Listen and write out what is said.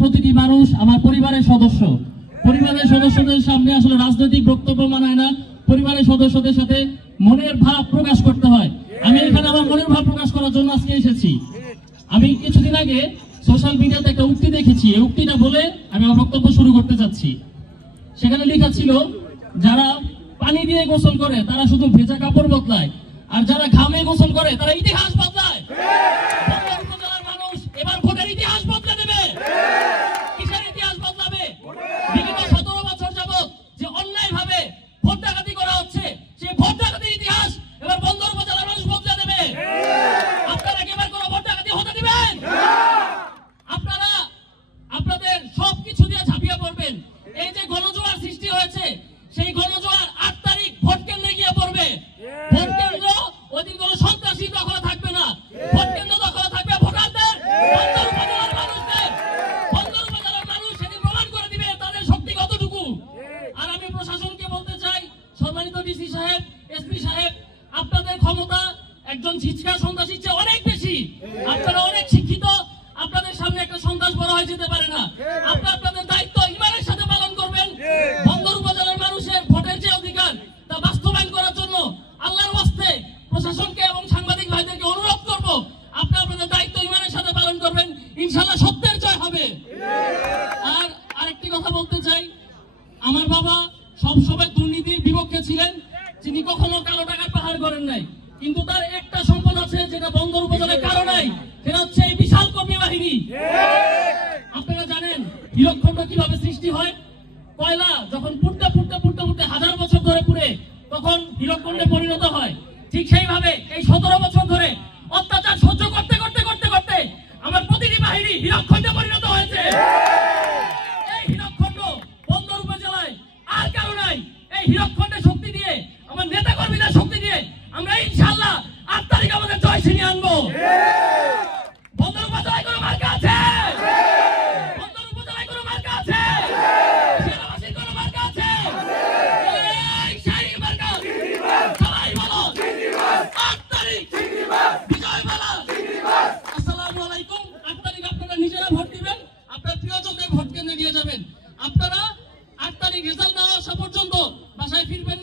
প্রতিটি মানুষ আমার পরিবারের সদস্য। পরিবারের সদস্যদের সামনে আসলে রাজনৈতিক বক্তব্য মানায় না, পরিবারের সদস্যদের সাথে মনের ভাব প্রকাশ করতে হয়। আমি এখানে আমার মনের ভাব প্রকাশ করার জন্য আজকে এসেছি। আমি কিছুদিন আগে সোশ্যাল মিডিয়াতে একটা উক্তি দেখেছি, এই উক্তিটা বলে আমি আমার বক্তব্য শুরু করতে যাচ্ছি। সেখানে লেখা ছিল, যারা পানি দিয়ে গোসল করে তারা শুধু ভেজা কাপড় বদলায়, আর যারা ঘামে গোসল করে তারা ইতিহাস বদলায়। উপজেলার মানুষ এবার ভোটের ইতিহাস বদলে দেবে। কিসের ইতিহাস বদলাবে? বিগত 17 বছর যাবত যে অন্যায় ভাবে ভোট ডাকাতি করা হচ্ছে, সেই ভোট ডাকাতির ইতিহাস এবার বন্দর উপজেলার মানুষ বদলে দেবে। আপনারা কি এবার কোনো ভোট ডাকাতি হতে দিবেন? আপনারা আপনাদের সবকিছু দিয়ে ঝাঁপিয়ে পড়বেন। এই যে গণজোয়ার সৃষ্টি হয়েছে, সেই গণজোয়ার 8 তারিখ ভোট কেন্দ্রে গিয়ে পড়বে। ভোট কেন্দ্র ওইদিন কোনো সন্ত্রাসী দখলে থাকবে না, ভোট কেন্দ্র দখলে থাকবে ভোটারদের, বন্দর উপজেলার মানুষদের। বন্দর উপজেলার মানুষ সেদিন প্রমাণ করে দিবে তাদের শক্তি কতটুকু। আর আমি প্রশাসনকে বলতে চাই, সম্মানিত ডিসি সাহেব, এসপি সাহেব, আপনাদের ক্ষমতা একজন ঝিঝকা সন্ত্রাসীর চেয়ে অনেক বেশি। আপনারা অনেক শিক্ষিত, আপনাদের সামনে একটা সন্ত্রাস বড় হয়ে যেতে পারে না। আপনারা আপনাদের দায়িত্ব ইমানের সাথে পালন করবেন। বন্দর উপজেলার মানুষের ভোটের যে অধিকার তা বাস্তবায়ন করার জন্য আল্লাহর ওয়াস্তে প্রশাসনকে এবং সাংবাদিক ভাইদেরকে অনুরোধ করব, আপনারা আপনাদের দায়িত্ব ইমানের সাথে পালন করবেন, ইনশাআল্লাহ সত্যের জয় হবে। আর আরেকটি কথা বলতে চাই, আমার বাবা সবসময় দুর্নীতির বিপক্ষে ছিলেন, তিনি কখনো কালো টাকার পাহাড় করেন নাই, কিন্তু তার একটা সম্পদ আছে যেটা বন্দর উপজেলায় কারো নাই, সেটা হচ্ছে এই বিশাল কর্মী বাহিনী। আপনারা জানেন হীরকখণ্ড কিভাবে সৃষ্টি হয়? কয়লা যখন পুড়তে পুড়তে পুড়তে পুড়তে 1000 বছর ধরে পুড়ে তখন হীরকখণ্ডে পরিণত হয়। ঠিক সেইভাবে এই 17 বছর ধরে অত্যাচার সহ্য করতে করতে করতে করতে আমার প্রতিটি বাহিনী হীরকখণ্ডে পরিণত হয়েছে। এই হীরকখণ্ড বন্দর উপজেলায় আর কারো নাই। এই হীরকখণ্ডের শক্তি দিয়ে, আমার নেতা কর্মীদের শক্তি দিয়ে আমরা ইনশাআল্লাহ 8 তারিখ আমাদের জয় ছিনিয়ে আনবো। বন্দর উপজেলায় কোনো মার্কা আছে? বন্দর উপজেলায় কোনো মার্কা আছে? সেনাবাসীর কোনো মার্কা আছে? এই সেই মার্কা সবাই বলো 8 তারিখ বিজয় মালা। আসসালামু আলাইকুম। 8 তারিখ আপনারা নিজেরা ভোট দিবেন, আপনার প্রিয়জনদের ভোট কেন্দ্রে নিয়ে যাবেন। আপনারা 8 তারিখ রেজাল্ট না আসা পর্যন্ত বাসায় ফিরবেন।